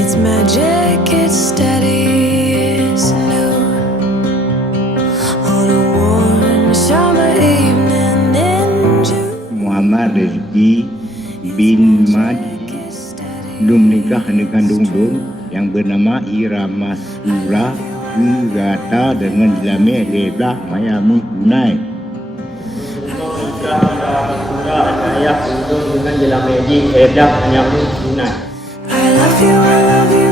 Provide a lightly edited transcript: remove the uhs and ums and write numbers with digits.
It's magic, it's steady, it's new. On a warm summer evening in June. Muhammad Rezeki bin Mad belum nikah dengan kandung Dun yang bernama Irama Surah Gata dengan Islamiyah Leblah Maya Mengkunai. Ayah Dun dengan Islamiyah Leblah Maya Mengkunai. I love you,